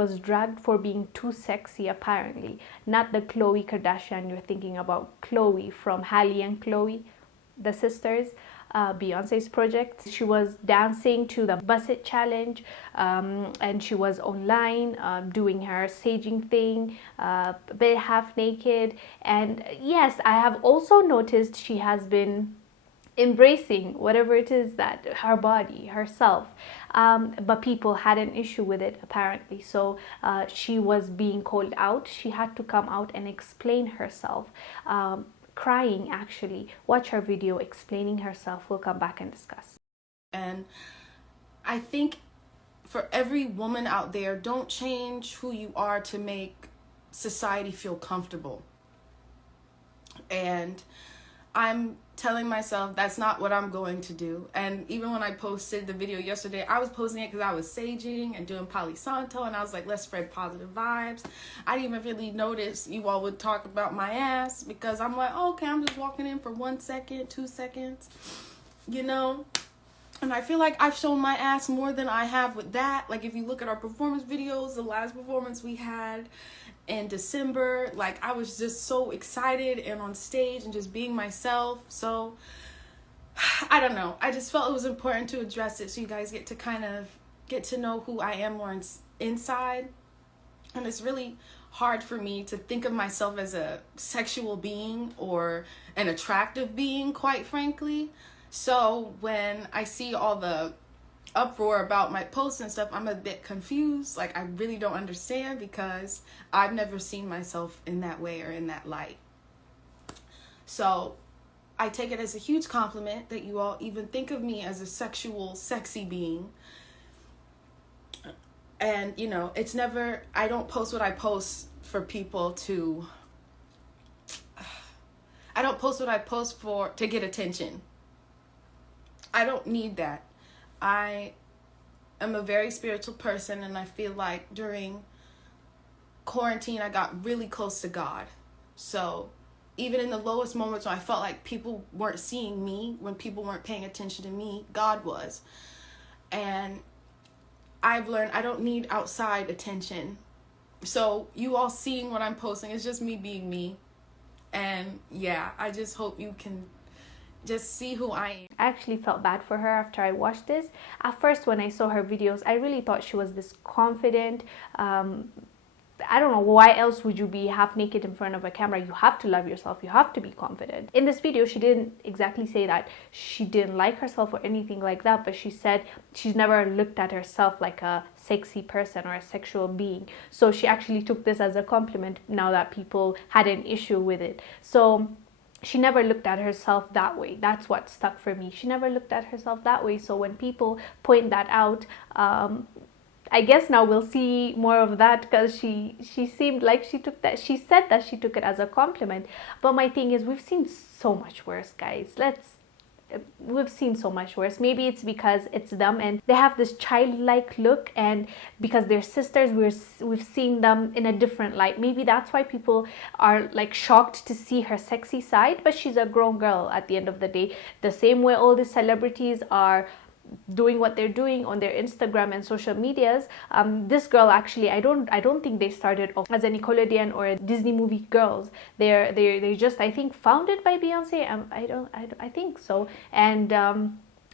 was dragged for being too sexy, apparently. Not the Khloe Kardashian you're thinking about, Khloe from Hailey and Chloe, the sisters, Beyonce's project. She was dancing to the Bust It challenge, and she was online doing her saging thing, a bit half naked. And yes, I have also noticed she has been embracing whatever it is that her body, herself, but people had an issue with it, apparently. So she was being called out. She had to come out and explain herself, crying actually. Watch her video explaining herself. We'll come back and discuss. And I think for every woman out there, don't change who you are to make society feel comfortable. And I'm telling myself that's not what I'm going to do. And even when I posted the video yesterday, I was posting it because I was saging and doing Palo Santo, and I was like, let's spread positive vibes. I didn't even really notice you all would talk about my ass, because I'm like, oh, okay, I'm just walking in for 1 second, 2 seconds, you know. And I feel like I've shown my ass more than I have with that. Like, if you look at our performance videos, the last performance we had in December, like, I was just so excited and on stage and just being myself. So I don't know, I just felt it was important to address it so you guys get to kind of get to know who I am more inside. And it's really hard for me to think of myself as a sexual being or an attractive being, quite frankly. So when I see all the uproar about my posts and stuff, I'm a bit confused. Like, I really don't understand, because I've never seen myself in that way or in that light. So I take it as a huge compliment that you all even think of me as a sexual, sexy being. And, you know, it's never, I don't post what I post for people to, I don't post what I post to get attention. I don't need that. I am a very spiritual person, and I feel like during quarantine I got really close to God. So even in the lowest moments when I felt like people weren't seeing me, when people weren't paying attention to me, God was. And I've learned I don't need outside attention. So you all seeing what I'm posting is just me being me. And yeah, I just hope you can just see who I am. I actually felt bad for her after I watched this. At first, when I saw her videos, I really thought she was this confident, I don't know, why else would you be half naked in front of a camera? You have to love yourself. You have to be confident. In this video, she didn't exactly say that she didn't like herself or anything like that, but she said she's never looked at herself like a sexy person or a sexual being. So she actually took this as a compliment now that people had an issue with it. So she never looked at herself that way. That's what stuck for me. She never looked at herself that way. So when people point that out, I guess now we'll see more of that, because she seemed like she took that, she said that she took it as a compliment. But my thing is, we've seen so much worse, guys. We've seen so much worse. Maybe it's because it's them and they have this childlike look, and because they're sisters, we've seen them in a different light. Maybe that's why people are like shocked to see her sexy side, but she's a grown girl at the end of the day. The same way all the celebrities are doing what they're doing on their Instagram and social medias. This girl, actually, I don't think they started off as a Nickelodeon or a Disney movie girls. They just, I think, founded by Beyonce. I think so. And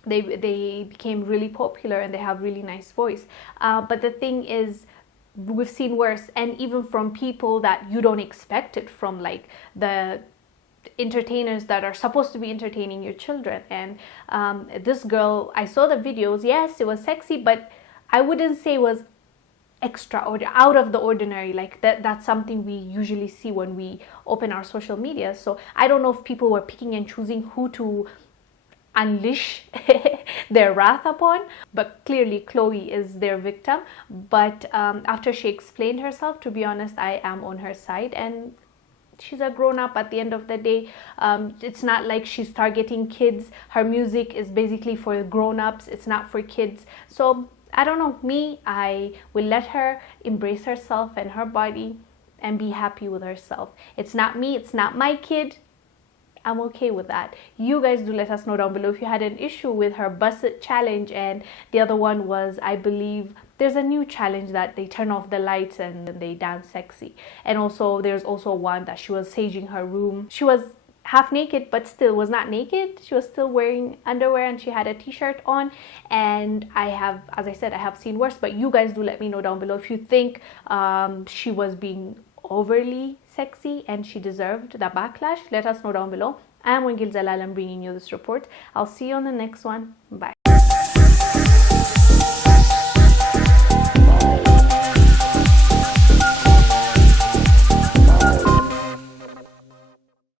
they became really popular, and they have really nice voice. But the thing is, we've seen worse, and even from people that you don't expect it from, like the entertainers that are supposed to be entertaining your children. And this girl, I saw the videos. Yes, it was sexy, but I wouldn't say it was extra or out of the ordinary. Like that's something we usually see when we open our social media. So I don't know if people were picking and choosing who to unleash their wrath upon, but clearly Khloe is their victim. But after she explained herself, to be honest, I am on her side, and she's a grown-up at the end of the day. It's not like she's targeting kids. Her music is basically for grown-ups. It's not for kids. So I don't know, me, I will let her embrace herself and her body and be happy with herself. It's not me, it's not my kid. I'm okay with that. You guys do let us know down below if you had an issue with her Bust It challenge, and the other one was, I believe, there's a new challenge that they turn off the lights and they dance sexy. And also there's also one that she was saging her room. She was half naked but still was not naked. She was still wearing underwear and she had a t-shirt on. And I have, as I said, I have seen worse, but you guys do let me know down below if you think she was being overly sexy and she deserved the backlash. Let us know down below. I am Wingil Zalal. I'm bringing you this report. I'll see you on the next one. Bye.